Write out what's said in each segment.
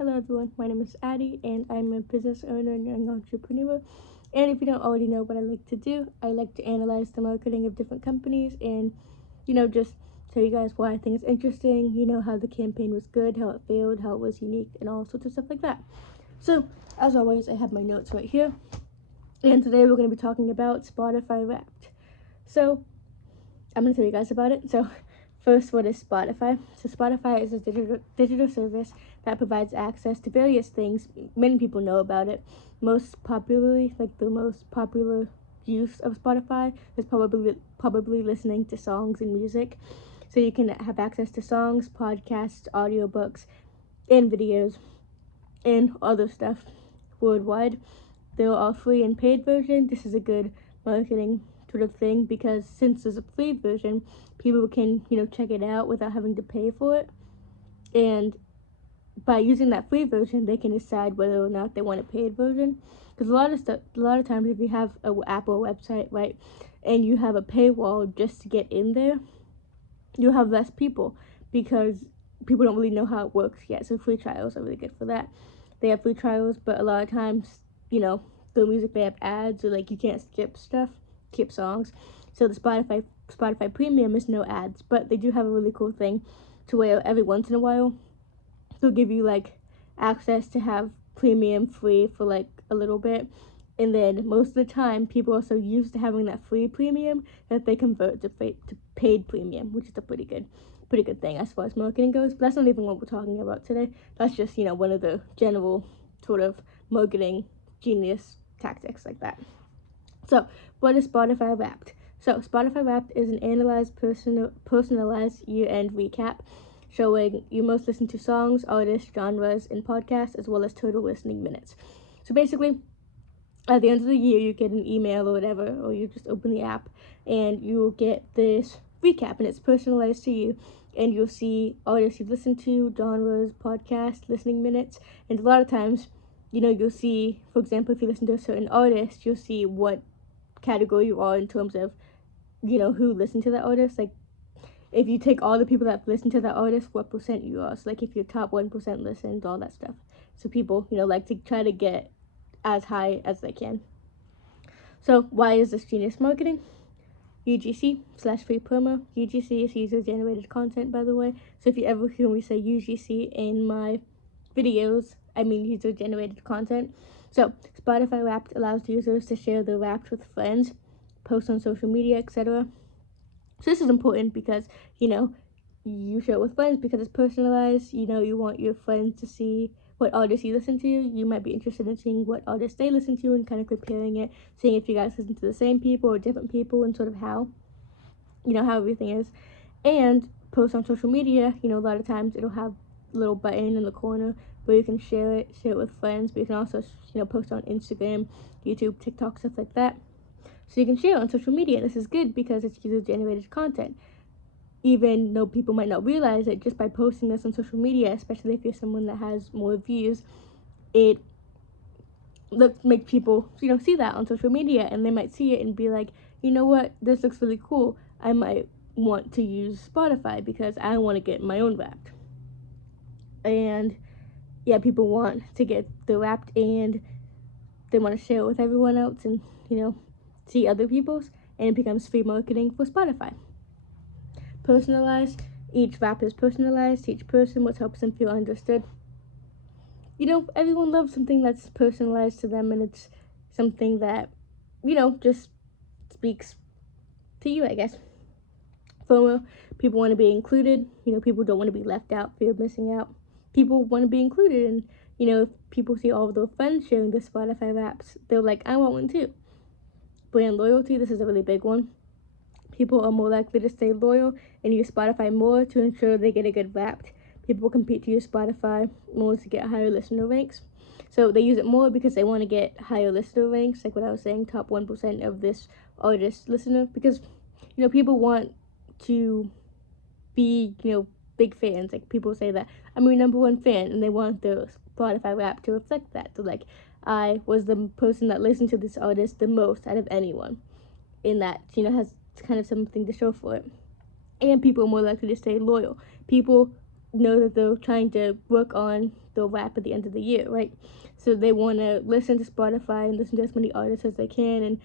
Hello everyone, my name is Addie and I'm a business owner and young entrepreneur. And if you don't already know what I like to do, I like to analyze the marketing of different companies and, just tell you guys why I think it's interesting, how the campaign was good, how it failed, how it was unique, and all sorts of stuff like that. So, as always, I have my notes right here. And today we're going to be talking about Spotify Wrapped. So, I'm going to tell you guys about it. So, first, what is Spotify? So, Spotify is a digital service that provides access to various things. Many people know about it. Most popularly, the most popular use of Spotify is probably listening to songs and music. So you can have access to songs, podcasts, audiobooks, and videos, and other stuff worldwide. There are free and paid version. This is a good marketing sort of thing because since there's a free version, people can check it out without having to pay for it, and by using that free version, they can decide whether or not they want a paid version. Because a lot of times, if you have an Apple website, right, and you have a paywall just to get in there, you'll have less people because people don't really know how it works yet. So free trials are really good for that. They have free trials, but a lot of times, the music they have ads, or you can't skip songs. So the Spotify Premium is no ads, but they do have a really cool thing to where every once in a while they'll give you access to have premium free for a little bit, and then most of the time people are so used to having that free premium that they convert to paid premium, which is a pretty good thing as far as marketing goes. But that's not even what we're talking about today. That's just one of the general sort of marketing genius tactics like that. So what is Spotify Wrapped? So Spotify Wrapped is an analyzed personalized year-end recap showing your most listened to songs, artists, genres, and podcasts, as well as total listening minutes. So basically, at the end of the year, you get an email or whatever, or you just open the app, and you'll get this recap, and it's personalized to you. And you'll see artists you've listened to, genres, podcasts, listening minutes, and a lot of times, you'll see, for example, if you listen to a certain artist, you'll see what category you are in terms of, who listened to that artist. If you take all the people that listen to that artist, what percent you are. So if your top 1% listens, all that stuff. So people, like to try to get as high as they can. So why is this genius marketing? UGC/free promo. UGC is user generated content, by the way. So if you ever hear me say UGC in my videos, I mean user generated content. So Spotify Wrapped allows users to share their Wrapped with friends, post on social media, etc. So this is important because, you share it with friends because it's personalized. You want your friends to see what artists you listen to. You might be interested in seeing what artists they listen to and kind of comparing it, seeing if you guys listen to the same people or different people and sort of how everything is. And post on social media, a lot of times it'll have a little button in the corner where you can share it with friends, but you can also, post on Instagram, YouTube, TikTok, stuff like that. So you can share it on social media. This is good because it's user-generated content. Even though people might not realize it, just by posting this on social media, especially if you're someone that has more views, it make people, see that on social media, and they might see it and be like, you know what, this looks really cool. I might want to use Spotify because I want to get my own Wrapped. And yeah, people want to get the Wrapped and they want to share it with everyone else and, see other people's, and it becomes free marketing for Spotify. Personalized. Each Wrap is personalized to each person, what helps them feel understood. Everyone loves something that's personalized to them, and it's something that, just speaks to you, I guess. FOMO. People want to be included. People don't want to be left out, fear of missing out. People want to be included, and, if people see all of their friends sharing the Spotify Wraps, they're like, I want one too. Brand loyalty. This is a really big one. People are more likely to stay loyal and use Spotify more to ensure they get a good Wrapped. People compete to use Spotify more to get higher listener ranks. So they use it more because they want to get higher listener ranks, like what I was saying, top 1% of this artist listener. Because, people want to be, big fans. Like people say that I'm your number one fan, and they want the Spotify Wrapped to reflect that. So I was the person that listened to this artist the most out of anyone. In that, has kind of something to show for it. And people are more likely to stay loyal. People know that they're trying to work on the rap at the end of the year, right? So they want to listen to Spotify and listen to as many artists as they can, and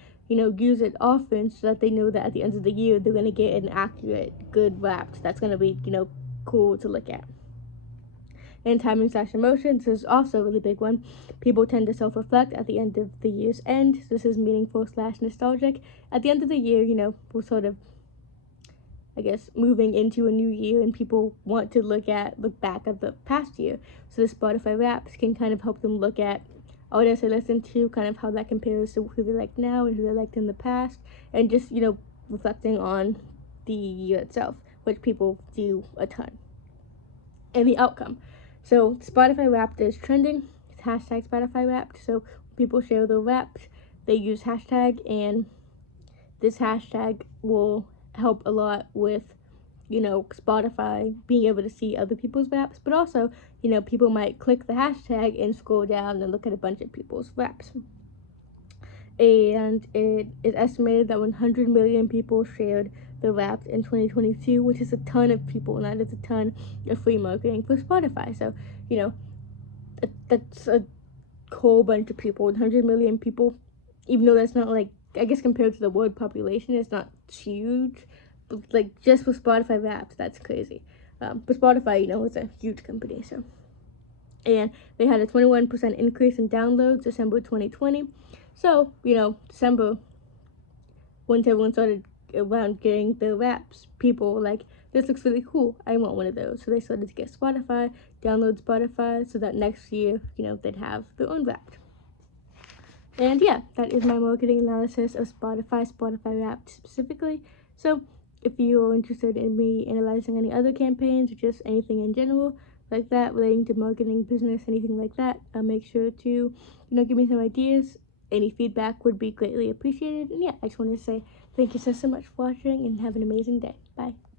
use it often so that they know that at the end of the year they're going to get an accurate, good rap that's going to be cool to look at. And timing/emotions is also a really big one. People tend to self-reflect at the end of the year's end. This is meaningful/nostalgic. At the end of the year, we're sort of, I guess, moving into a new year, and people want to look back at the past year. So the Spotify Wraps can kind of help them look at artists I listen to, kind of how that compares to who they like now and who they liked in the past, and just reflecting on the year itself, which people do a ton. And the outcome. So Spotify Wrapped is trending. It's hashtag Spotify Wrapped. So people share their Wrapped, they use hashtag, and this hashtag will help a lot with Spotify being able to see other people's Wraps, but also people might click the hashtag and scroll down and look at a bunch of people's Wraps. And it is estimated that 100 million people shared the Wrapped in 2022, which is a ton of people, and that is a ton of free marketing for Spotify. So that's a whole bunch of people. 100 million people, even though that's not, like, I guess compared to the world population, it's not huge, but like just for Spotify Wrapped, that's crazy. But Spotify, is a huge company, so. And they had a 21% increase in downloads December 2020. So, December, once everyone started around getting the Wraps, people were like, this looks really cool, I want one of those. So they started to get Spotify, download Spotify, so that next year, they'd have their own Wrapped. And yeah, that is my marketing analysis of Spotify Wrapped specifically. So if you're interested in me analyzing any other campaigns or just anything in general like that relating to marketing, business, anything like that, make sure to give me some ideas. Any feedback would be greatly appreciated. And yeah, I just want to say thank you so much for watching, and have an amazing day. Bye.